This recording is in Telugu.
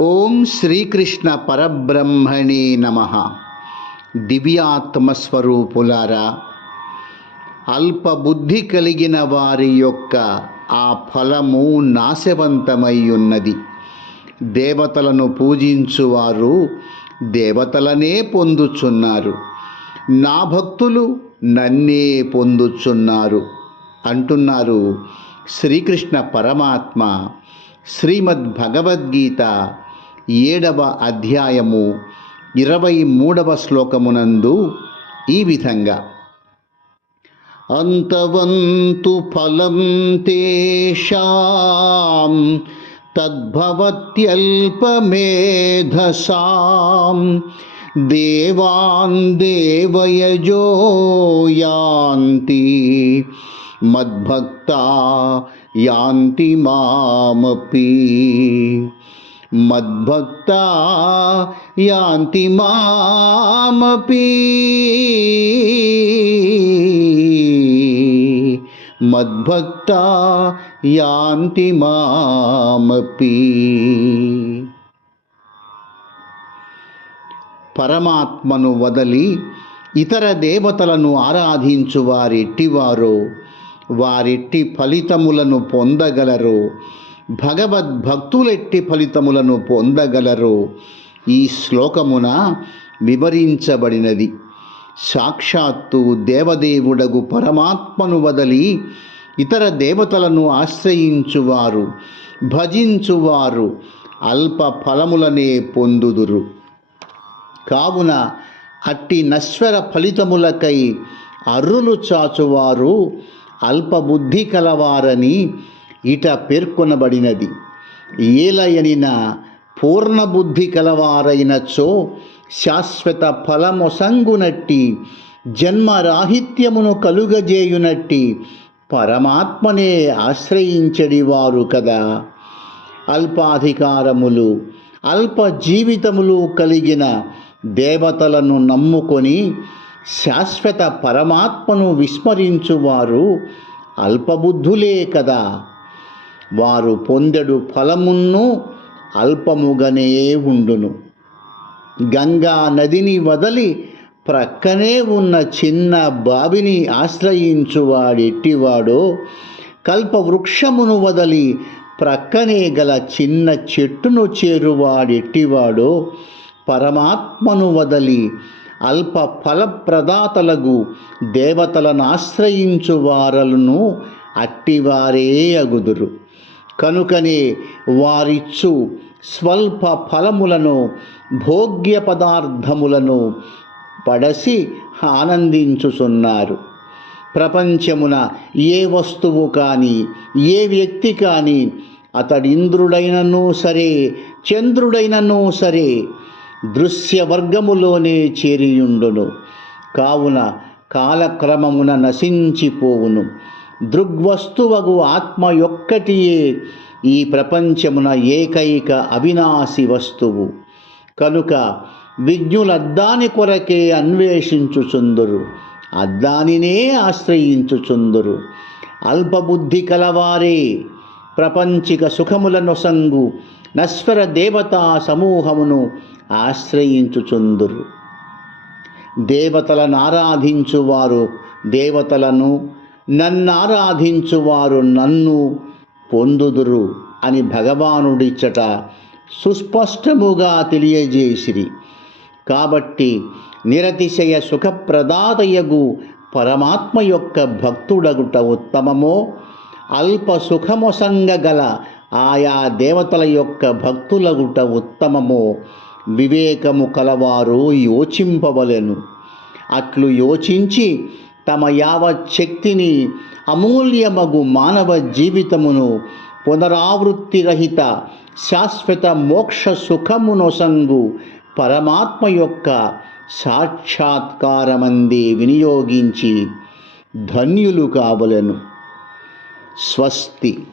ఓం శ్రీకృష్ణ పరబ్రహ్మణే నమ. దివ్యాత్మస్వరూపులారా అల్ప బుద్ధి కలిగిన వారి యొక్క ఆ ఫలము నాశవంతమై ఉన్నది దేవతలను పూజించువారు దేవతలనే పొందుచున్నారు. నా భక్తులు నన్నే పొందుచున్నారు అంటున్నారు శ్రీకృష్ణ పరమాత్మ. శ్రీమద్ భగవద్గీత ఏడవ అధ్యాయము ఇరవై మూడవ శ్లోకమునందు ఈ విధంగా. అంతవంతు ఫలం తేషాం తద్భవత్యల్పమేధసాం దేవాన్ దేవయజో యాంతి మద్భక్తా యాంతి మామపి. మద్భక్తా యాంతి మామపి మద్భక్త యాంతి మామపి పరమాత్మను వదలి ఇతర దేవతలను ఆరాధించు వారెట్టివారో వారెట్టి ఫలితములను పొందగలరో భగవద్భక్తులెట్టి ఫలితములను పొందగలరో. ఈ శ్లోకమున వివరించబడినది. సాక్షాత్తు దేవదేవుడగు పరమాత్మను వదలి ఇతర దేవతలను ఆశ్రయించువారు భజించువారు అల్ప ఫలములనే పొందుదురు. కావున అట్టి నశ్వర ఫలితములకై అర్రులు చాచువారు అల్పబుద్ధి కలవారని ఇట పేర్కొనబడినది. ఏలయనిన పూర్ణబుద్ధి కలవారైనచో శాశ్వత ఫలమొసంగునట్టి జన్మరాహిత్యమును కలుగజేయునట్టి పరమాత్మనే ఆశ్రయించడివారు కదా. అల్పాధికారములు అల్ప జీవితములు కలిగిన దేవతలను నమ్ముకొని శాశ్వత పరమాత్మను విస్మరించువారు అల్పబుద్ధులే కదా. వారు పొందెడు ఫలమును అల్పముగనే ఉండును. గంగా నదిని వదలి ప్రక్కనే ఉన్న చిన్న బావిని ఆశ్రయించువాడెట్టివాడో కల్పవృక్షమును వదలి ప్రక్కనే గల చిన్న చెట్టును చేరువాడెట్టివాడో పరమాత్మను వదలి అల్ప ఫలప్రదాతలకు దేవతలను ఆశ్రయించు వారలను అట్టివారే అగుదురు. కనుకనే వారిచ్చు స్వల్ప ఫలములను భోగ్య పదార్థములను పడసి ఆనందించుచున్నారు. ప్రపంచమున ఏ వస్తువు కానీ ఏ వ్యక్తి కానీ అతడింద్రుడైనను సరే చంద్రుడైనను సరే దృశ్య వర్గములోనే చేరియుండును. కావున కాలక్రమమున నశించిపోవును. దృగ్వస్తువగు ఆత్మ యొక్కటియే ఈ ప్రపంచమున ఏకైక అవినాశి వస్తువు. కనుక విజ్ఞులద్దాని కొరకే అన్వేషించుచుందురు అద్దానినే ఆశ్రయించుచుందురు. అల్పబుద్ధి కలవారే ప్రపంచిక సుఖముల నొసంగు నశ్వర దేవతా సమూహమును ఆశ్రయించుచుందురు. దేవతలను ఆరాధించువారు దేవతలను నన్నారాధించువారు నన్ను పొందుదురు అని భగవానుడిచ్చట సుస్పష్టముగా తెలియజేసిరి. కాబట్టి నిరతిశయ సుఖప్రదాతయగు పరమాత్మ యొక్క భక్తుడగుట ఉత్తమమో అల్ప సుఖమొసంగగల ఆయా దేవతల యొక్క భక్తులగుట ఉత్తమమో వివేకము కలవారు యోచింపవలెను. అట్లు యోచించి తమ యావత్ శక్తిని అమూల్యమగు మానవ జీవితమును పునరావృత్తి రహిత శాశ్వత మోక్ష సుఖమునొసంగు పరమాత్మ యొక్క సాక్షాత్కారమందే వినియోగించి ధన్యులు కావలను. స్వస్తి.